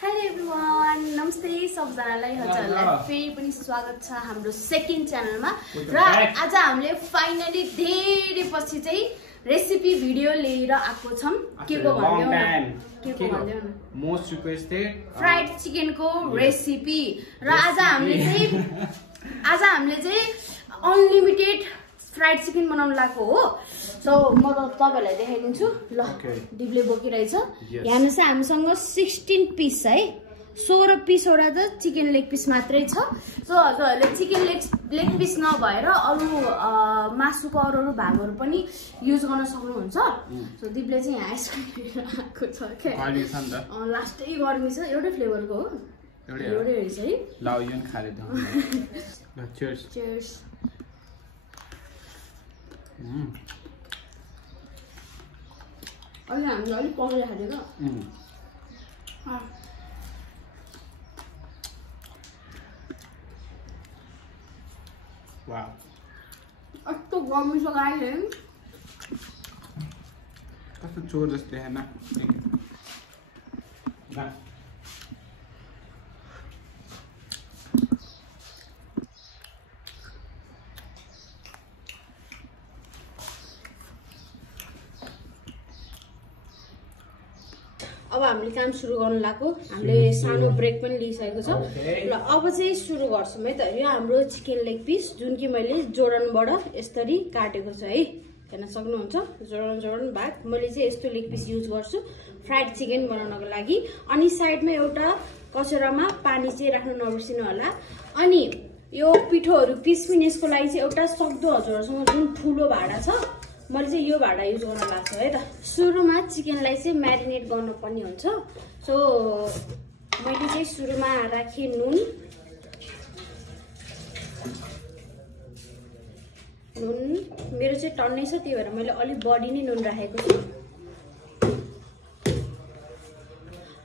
Hello everyone, नमस्ते सबजनालाई हजुरहरुलाई फेरि पनि स्वागत छ हाम्रो सेकेन्ड च्यानलमा। र आज हामीले फाइनली धेरै पछि चाहिँ रेसिपी भिडियो लिएर आएको छौं। केको भन्दियौ न मोस्ट रिक्वेस्टेड फ्राइड चिकनको रेसिपी। र आज हामीले चाहिँ अनलिमिटेड फ्राइड चिकन बनाउन लागेको हो। सो म तपाईहरुलाई देखाइदिन्छु। ल दिपले बोकिरहेछ। यहाँ चाहिँ हामीसँग 16 पिस है, 16 पिसवटा त चिकन लेग पिस मात्रै छ। सो हजुरहरुले चिकन लेग पिस नभएर अरु मासुको अरु भागहरु पनि युज गर्न सक्नुहुन्छ। सो दिपले चाहिँ यहाँ आइसक्रिम लिएर आएको छ के। लास्टै गर्मी छ, एउटै फ्लेभरको हो। एउटै रहेछ है। ल यो नि खाले त। ल चियर्स। चियर्स। अहिले हामीले अलिक पकाएर खाएको। वाउ, कस्तो गर्मी छ गाइस। कस्तो चोर जस्तो देखेन। अब हामीले काम सुरु गर्न लागेको। हामीले सानो ब्रेक पनि लिइसकेको छ। ल अब चाहिँ सुरु गर्छौं है त। यो हाम्रो चिकन लेग पिस जुन कि मैले जोर्डनबाट यसरी काटेको छ है, हेर्न सक्नुहुन्छ। जोर्डन भाग मैले चाहिँ यस्तो लेग पिस युज गर्छु फ्राइड चिकन बनाउनको लागि। अनि साइडमा एउटा कचौरामा पानी चाहिँ राख्न नबिर्सिनु होला। अनि यो पिठोहरु पिस्ने यसको लागि चाहिँ एउटा सक्दो हजुरहरुसँग जुन ठुलो भाडा छ, मैले चाहिँ यो भाडा युज गर्न लाग्छु है त। सुरुमा चिकनलाई चाहिँ म्यारिनेट गर्नुपर्ने हुन्छ। सो मैले चाहिँ सुरुमा राखेँ नुन। मेरो चाहिँ टन्नै छ, त्यही भएर मैले अलि बढी नै नुन राखेको छु।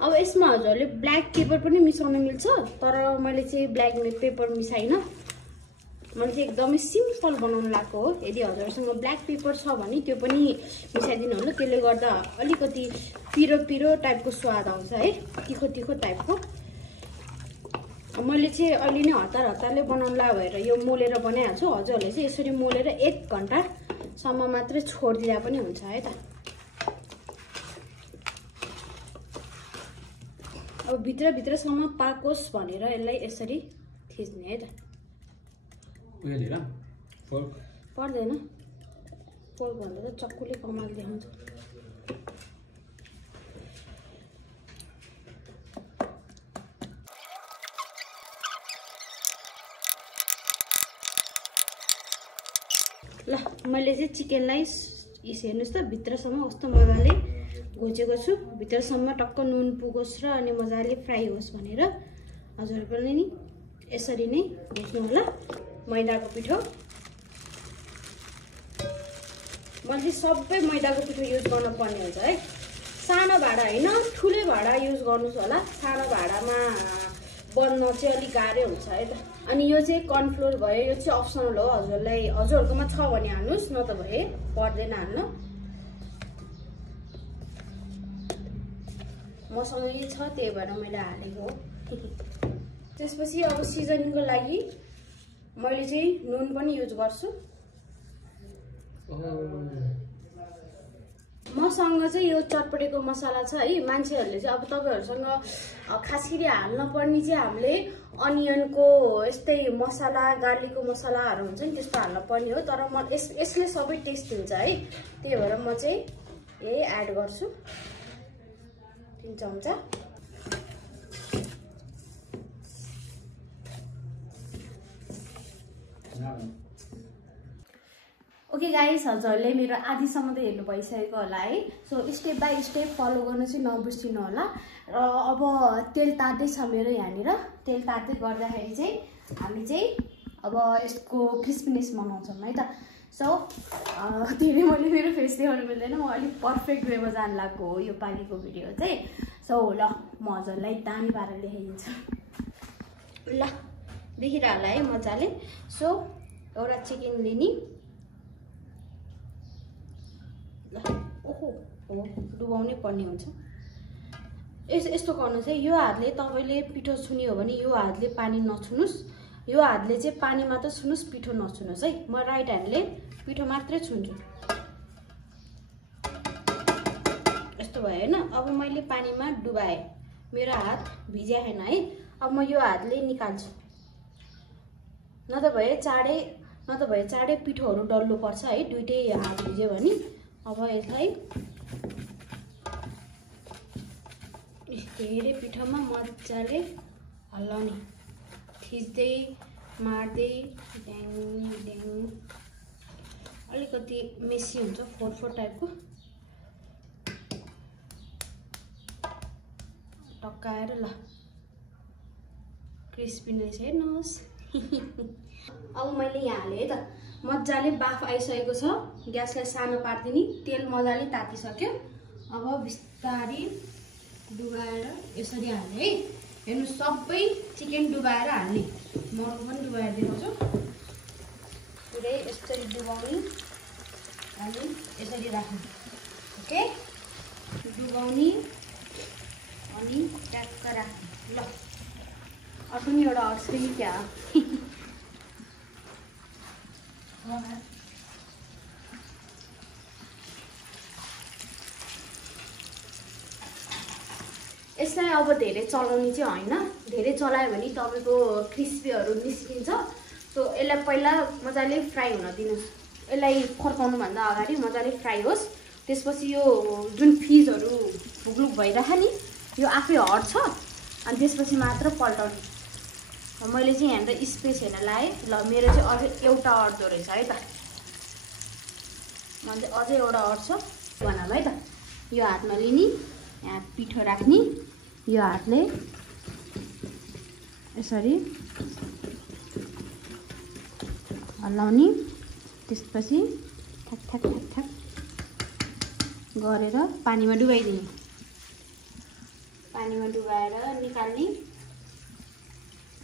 अब यसमा हजुरले ब्ल्याक पेपर पनि मिसाउन मिल्छ, तर मैले चाहिँ ब्ल्याक पेपर मिसाइन। मैले चाहिँ एकदमै सिम्पल बनाउन लागेको हो। यदि हजुरसँग ब्ल्याक पेपर छ भने त्यो पनि मिसाइदिनु होला। त्यसले गर्दा अलिकति पिरो टाइपको स्वाद आउँछ है, तिखो टाइपको। मैले चाहिँ अलि नै हतारले बनाउनला भएर यो मोलेर बनाइहाल्छु। हजुरहरूले चाहिँ यसरी मोलेर 1 घण्टासम्म मात्रै छोडिदिँदा पनि हुन्छ है त। अब भित्रसम्म पाकोस् भनेर यसलाई यसरी थिच्ने है त। पर्दैन, फोर्क भन्दा त चक्कुले कमाल देखाउँछ। ल मैले चाहिँ चिकनलाई हेर्नुहोस् त भित्रसम्म कस्तो मजाले घोचेको छु। भित्रसम्म टक्क नुन पुगोस् र अनि मजाले फ्राई होस् भनेर हजुरहरु पनि नि यसरी नै घोच्नु होला। मैदाको पिठो मैले सबै मैदाको पिठो युज गर्न पर्ने हुन्छ है। सानो भाडा हैन, ठुलै भाडा युज गर्नुस् होला। सानो भाडामा बन्न चाहिँ अलि गाह्रो हुन्छ है त। अनि यो चाहिँ कर्नफ्लोर भयो, यो चाहिँ अप्सनल हो। हजुरहरुकोमा छ भने हाल्नुस्, न त भए पर्दैन हाल्नु। मसँग यही छ, त्यही भएर मैले हालेको हो। त्यसपछि अब सिजनिङको लागि मैले चाहिँ नुन पनि युज गर्छु। मसँग चाहिँ यो चटपटेको मसला छ है। मान्छेहरूले चाहिँ अब तपाईहरुसँग खास गरी हाल्न पर्ने चाहिँ हामीले अनियनको यस्तै मसला, गार्लिकको मसलाहरु हुन्छ नि, त्यस्तो हाल्न पर्ने हो। तर म यसले सबै टेस्ट दिन्छ है, त्यही भएर म चाहिँ यही एड गर्छु 3 चम्चा। ओके गाइस, हजुरहरूले मेरो आधीसम्म त हेर्नु भइसकेको होला है। So step by step follow गर्नु चाहिँ नबिर्सिनु होला। र अब तेल तात्दैछ मेरो यहाँनिर। तेल तात्दै गर्दाखेरि चाहिँ हामी चाहिँ अब यसको क्रिस्पीनेस बनाउँछौँ है त। सो धेरै मैले मेरो फेस देखाउनु मिल्दैन, म अलिक पर्फेक्ट वेमा जानु लागेको हो यो पालिको भिडियो चाहिँ। सो ल म हजुरलाई दामी पारेर देखाइदिन्छु। ल देखिरह होला है मजाले। सो एउटा चिकन लिने। ओहो डुबाउनै पर्ने हुन्छ। यस्तो गर्नुहोस् है। यो हातले तपाईँले पिठो छुने हो भने यो हातले पानी नछुनुस्, यो हातले चाहिँ पानी मात्र छुनुस्, पिठो नछुनुस् है। म राइट ह्यान्डले पिठो मात्रै छुन्छु। यस्तो भयो हैन। अब मैले पानीमा डुबाएँ, मेरो हात भिजाएन है। अब म यो हातले निकाल्छु, नभए चाँडै पिठोहरू डल्लो पर्छ है, दुईटै हात भिज्यो भने। अब यसलाई धेरै पिठोमा मजाले हल्लाउने, थिच्दै मार्दै ड्याङ ड्याङ। अलिकति मेसी हुन्छ, फोर टाइपको टक्काएर। ल क्रिस्पीनेस हेर्नुहोस्। अब मैले यहाँ हालेँ है त, मजाले बाफ आइसकेको छ। ग्यासलाई सानो पारिदिने, तेल मजाले तातिसक्यो। अब बिस्तारै डुबाएर यसरी हाल्ने है। हेर्नु सबै चिकन डुबाएर हाल्ने, मर्को पनि डुबाएर देखाउँछु। पुरै यसरी डुबाउने अनि यसरी राख्ने। ओके, डुबाउने अनि ट्याक्क राख्ने। ल अर्को नि एउटा अट्छ कि क्या यसलाई अब धेरै चलाउने चाहिँ होइन। धेरै चलायो भने तपाईँको क्रिस्पीहरू निस्किन्छ। सो यसलाई पहिला मजाले फ्राई हुन दिनुहोस्। यसलाई फर्काउनुभन्दा अगाडि मजाले फ्राई होस्। त्यसपछि यो जुन फिसहरू भुकलुक भइरहेको नि, यो आफै हट्छ अनि त्यसपछि मात्र पल्टाउने। मैले चाहिँ यहाँनिर स्पेस हेर्न लाएँ। ल मेरो चाहिँ अझै एउटा अट्दो रहेछ है त, मैले चाहिँ अझै एउटा अट्छ बनाऊ है त। यो हातमा लिने, यहाँ पिठो राख्ने, यो हातले यसरी हल्लाउने, त्यसपछि ठ्याक ठ्याक ठ्याक ठ्याक गरेर पानीमा डुबाइदिने। पानीमा डुबाएर निकाल्ने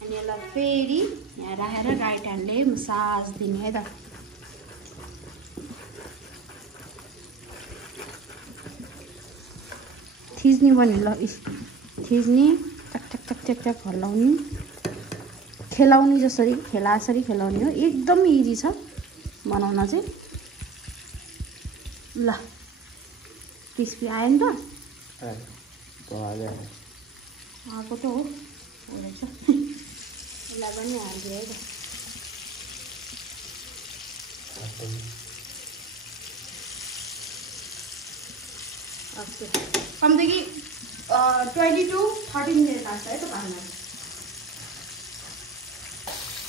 अनि यसलाई फेरि यहाँ राखेर राइट ह्यान्डले मसाज दिने है त। थिच्ने पनि ल, थिच्ने, टक टक टक टक टक हल्लाउने, खेलाउने, जसरी खेलासरी खेलाउने हो। एकदम इजी छ बनाउन चाहिँ। ल क्रिस्पी आयो नि त, आएको त हो रहेछ। यसलाई पनि हालिदियो है त। ओके, कमदेखि 20 to 30 मिनट लाग्छ है त पानीमा।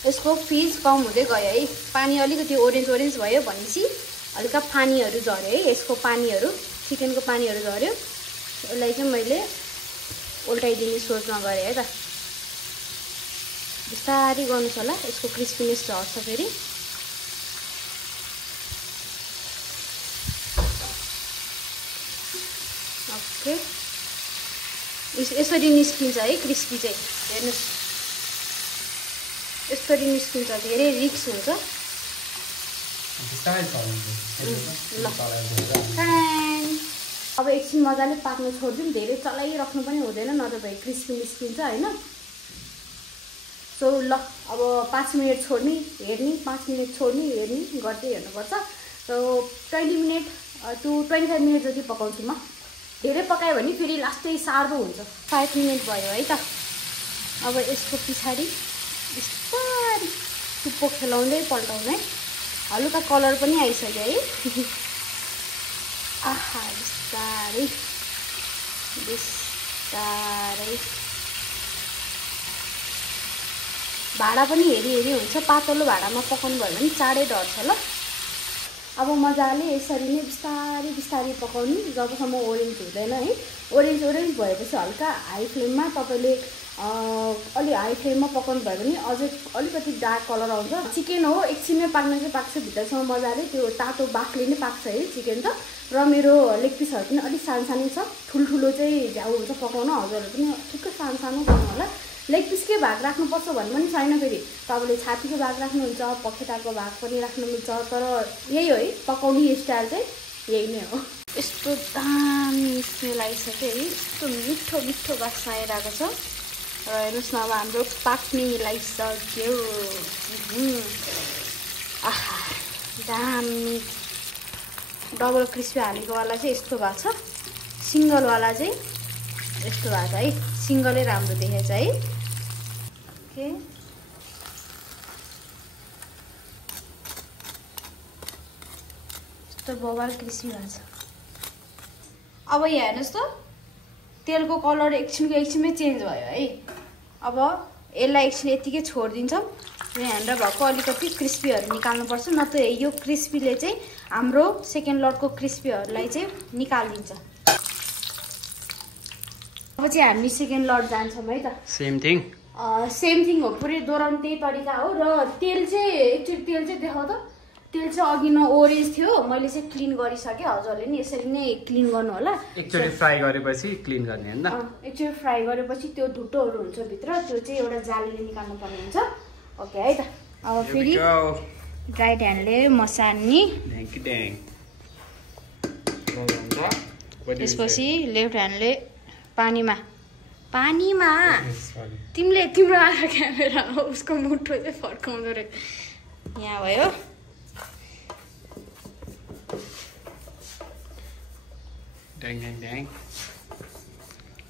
यसको फिस कम हुँदै गयो है। पानी अलिकति ओरेन्ज भयो भनेपछि हल्का पानीहरू झऱ्यो है। यसको पानीहरू, चिकनको पानीहरू झऱ्यो। यसलाई चाहिँ मैले उल्टाइदिने सोचमा गरेँ है त। बिस्तारै गर्नुहोस् होला, यसको क्रिस्पीनेस झर्छ फेरि। ओके, यसरी निस्किन्छ है क्रिस्पी चाहिँ। हेर्नुहोस् यसरी निस्किन्छ, धेरै रिक्स हुन्छ। ल अब एकछिन मजाले पाक्न छोडिदिउँ। धेरै चलाइराख्नु पनि हुँदैन, नत्र भए क्रिस्पी निस्किन्छ होइन। सो ल अब 5 मिनट छोड्ने, हेर्ने, 5 मिनट छोड्ने, हेर्ने गर्दै हेर्नुपर्छ। सो 20 मिनट टु 25 मिनट जति पकाउँछु म। धेरै पकायो भने फेरि लास्टै सार्दो हुन्छ। 5 मिनट भयो है त। अब यसको पछाडि बिस्तारै टुप्पो खेलाउँदै पल्टाउँदै, हलुका कलर पनि आइसक्यो है। आहा, बिस्तारै बिस्तारै। भाँडा पनि हेरी हुन्छ। पातलो भाँडामा पकाउनु भयो भने चाँडै ढल्छ। ल अब मजाले यसरी नै बिस्तारै पकाउने जबसम्म ओरेन्ज हुँदैन है। ओरेन्ज भएपछि हल्का हाई फ्लेममा तपाईँले अलि हाई फ्लेममा पकाउनु भयो भने अझै अलिकति डार्क कलर आउँछ। चिकन हो, एकछिनमै पाक्न चाहिँ पाक्छ, भित्रसम्म मजाले त्यो तातो बाफले नै पाक्छ है चिकन त। र मेरो लेग पिसहरू पनि अलिक सानो छ, ठुल्ठुलो चाहिँ झ्याउ हुन्छ पकाउन। हजुरहरू पनि ठिक्कै सानो गर्नु होला। लेग पिसकै भाग राख्नुपर्छ भन्नु पनि छैन। फेरि तपाईँले छातीको भाग राख्नुहुन्छ, पखेटाको भाग पनि राख्नुहुन्छ। तर यही हो है, पकाउने स्टाइल चाहिँ यही नै हो। यस्तो दामी स्मेल आइसक्यो है। यस्तो मिठो मिठो बास्ना आइरहेको छ। र हेर्नुहोस् न अब हाम्रो पाक्ने लागिसक्यो। आहा दामी। डबल क्रिस्पी हालेकोवाला चाहिँ यस्तो भएको छ, सिङ्गलवाला चाहिँ यस्तो भएको छ है। सिङ्गलै राम्रो देखेछ है। ओके यस्तो बबाल क्रिस्पी भएको छ। अब यहाँ हेर्नुहोस् त तेलको कलर एकछिनमै चेन्ज भयो है। अब यसलाई एकछिन यतिकै छोडिदिन्छौँ। र यहाँनिर भएको अलिकति क्रिस्पीहरू निकाल्नुपर्छ, नत्र यो क्रिस्पीले चाहिँ हाम्रो सेकेन्ड लटको क्रिस्पीहरूलाई चाहिँ निकालिदिन्छ। अब चाहिँ हामी सेकेन्ड लट जान्छौँ है त। सेम थिङ हो, पुरै दोहोऱ्याउनु त्यही तरिका हो। र तेल चाहिँ एकचोटि तेल चाहिँ देखाउ त। तेल चाहिँ अघि न ओरेन्ज थियो, मैले चाहिँ क्लिन गरिसकेँ। हजुरले नि यसरी नै क्लिन गर्नु होला। एकचोटि फ्राई गरेपछि क्लिन गर्ने हैन। एकचोटि फ्राई गरेपछि त्यो धुटोहरू हुन्छ भित्र, त्यो चाहिँ एउटा जालीले निकाल्नु पर्ने हुन्छ। ओके है त। अब फेरि राइट ह्यान्डले मसानी, त्यसपछि लेफ्ट ह्यान्डले पानीमा। तिमीले तिम्रो आँखा क्यामेरा हो, उसको मुठो चाहिँ फर्काउँदो रहेछ। यहाँ भयो।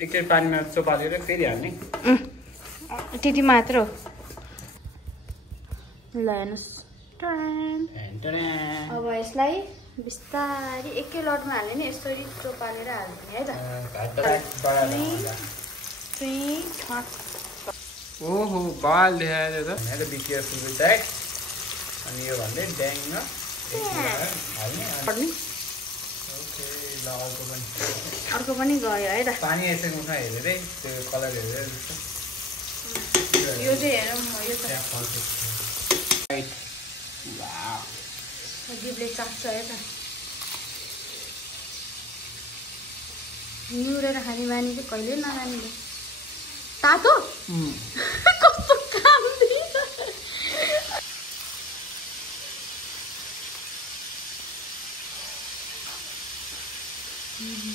एकचोटि पानीमा चोपालेर फेरि हाल्ने, त्यति मात्र हो। ल हेर्नुहोस्, अब यसलाई बिस्तारै एकै लटमा हाल्ने नि, यसरी चोपालेर हाल्ने है त। ओहो बाल देखायो त। मैले बी केयरफुल विथ दैट। अनि यो भन्दै ड्याङमा हाल्ने। ओके ल अर्को पनि गयो है त। पानी यसरी मुखमा हेरेरै त्यो कलर हेरेर यो चाहिँ हेरौँ, यो त जिभले चाख्छ है त। निहुरेर खाने बानी चाहिँ कहिले नजाने। तातो कस्तो काम दिन्छ।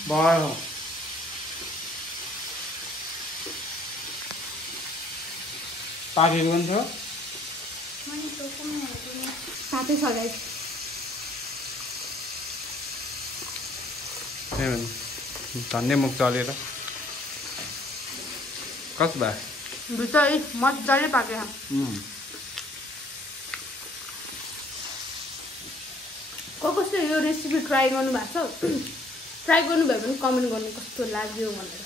भयो पाकेको पनि थियो। साथै छ गाइस। धन्दै मुख चलेर कस्तो भयो? भित्रै मजाले पाक्यो। कस्तो यो रेसिपी ट्राई गर्नु भएको छ? ट्राई गर्नुभयो भने कमेन्ट गर्नु कस्तो लाग्यो भनेर।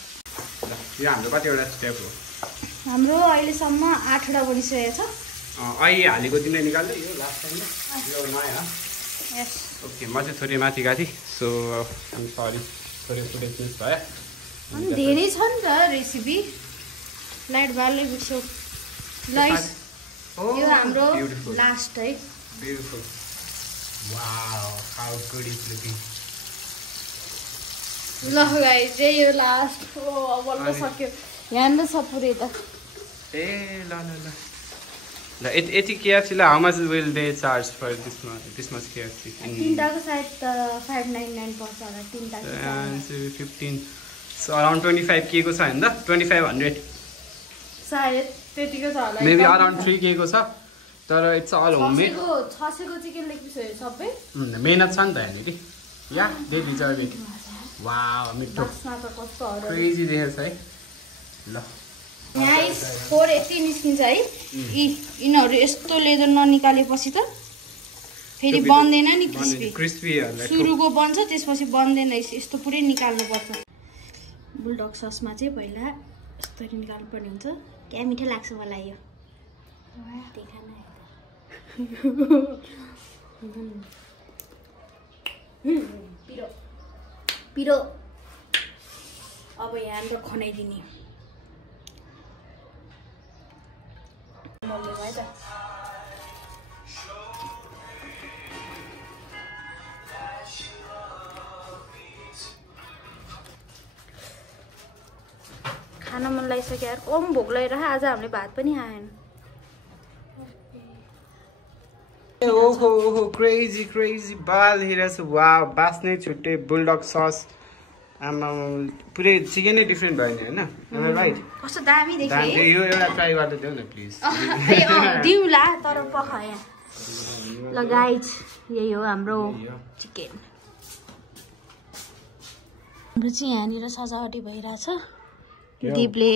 यो हाम्रो कतिवटा स्टेप हो? हाम्रो अहिलेसम्म 8वटा बनिसकेको छ। अहिले हालेको तिमीले निकाल्दै यो लास्ट टाइममा यो नयाँ। यस ओके, म चाहिँ थोरै माथि गएको थिएँ, सो आइम सरी, थोरै फुटेज मिस भयो। अनि धेरै छ नि त रेसिपी। लाइट बाल्दै बिर्स्यो गाइस। यो हाम्रो लास्ट है। Beautiful. Wow, how good is looking. ल गाइस चाहिँ यो लास्ट हो। अब बल्ल सक्यो। यहाँ छ पुरै त। ए ल ल ल ल यति केएफसीलाई how much will they charge for this much KFC? तीनटाको सायद 599 पर्छ होला। तीनटाको 15 सो अराउन्ड 25K को छ हैन त? 2500 सायद त्यतिको छ होला। मेबी अराउन्ड 3K को छ, तर इट्स अल होममेड। 600 को चिकन लेग पिस हो सबै। मेहनत छ नि त यहाँनिर। या दे डिजर्भ इट। वाउ मिठो क्रेजी देखेछ है। ल यहाँ 4 यति निस्किन्छ है। यिनीहरू यस्तो लेदर ननिकालेपछि त फेरि बन्दैन नि। क्रिस्पी सुरुको बन्छ, त्यसपछि बन्दैन। यस्तो पुरै निकाल्नुपर्छ। बुलडग ससमा चाहिँ पहिला यस्तो निकाल्नुपर्ने हुन्छ। क्या मिठो लाग्छ मलाई यो। पिरो पिरो। अब यहाँ खनाइदिने भयो त। खाना मन लागिसक्यो यार। कम भोक लागिरह। आज हामीले भात पनि खाएन। ओहो ओहो क्रेजी क्रेजी बाल हेरेछ वाव बास्नै छुट्टै बुलडग सस आमा पुरै चिकनै डिफ्रेन्ट भयो नि हैन am I right कस्तो दामी दाम देख्यो चाहिँ यो एउटा ट्राई गर्दै देऊ न प्लिज दिउला तर पखाया ल गाइज यही हो हाम्रो चिकन हाम्रो चाहिँ यहाँनिर सजावटी भइरहेछ दीपले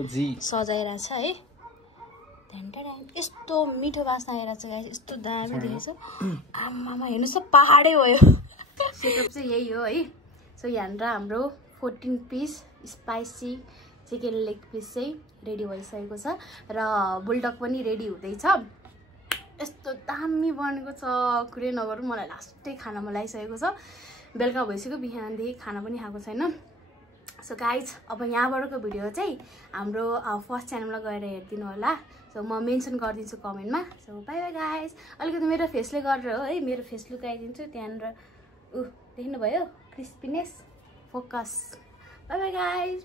ओजी सजाइरहेछ है यस्तो मिठो बास्ना आइरहेछ गाइस यस्तो दामी देखेछ आमामा हेर्नुहोस् त पहाडै भयो सेटअप चाहिँ यही हो है सो यहाँनिर हाम्रो 14 piece spicy chicken leg piece चाहिँ रेडी भइसकेको छ र बुलडग पनि रेडी हुँदैछ यस्तो दामी बनेको छ कुरै नगरौँ मलाई लास्टै खाना मन लागिसकेको छ बेलुका भइसक्यो बिहानदेखि खाना पनि खाएको छैन सो गाइज अब यहाँबाटको भिडियो चाहिँ हाम्रो फर्स्ट च्यानलमा गएर हेरिदिनु होला सो म मेन्सन गरिदिन्छु कमेन्टमा सो बाई बाई गाइज अलिकति मेरो फेसले गरेर हो है मेरो फेस लुकाइदिन्छु त्यहाँनिर देख्नुभयो crispiness focus by by guys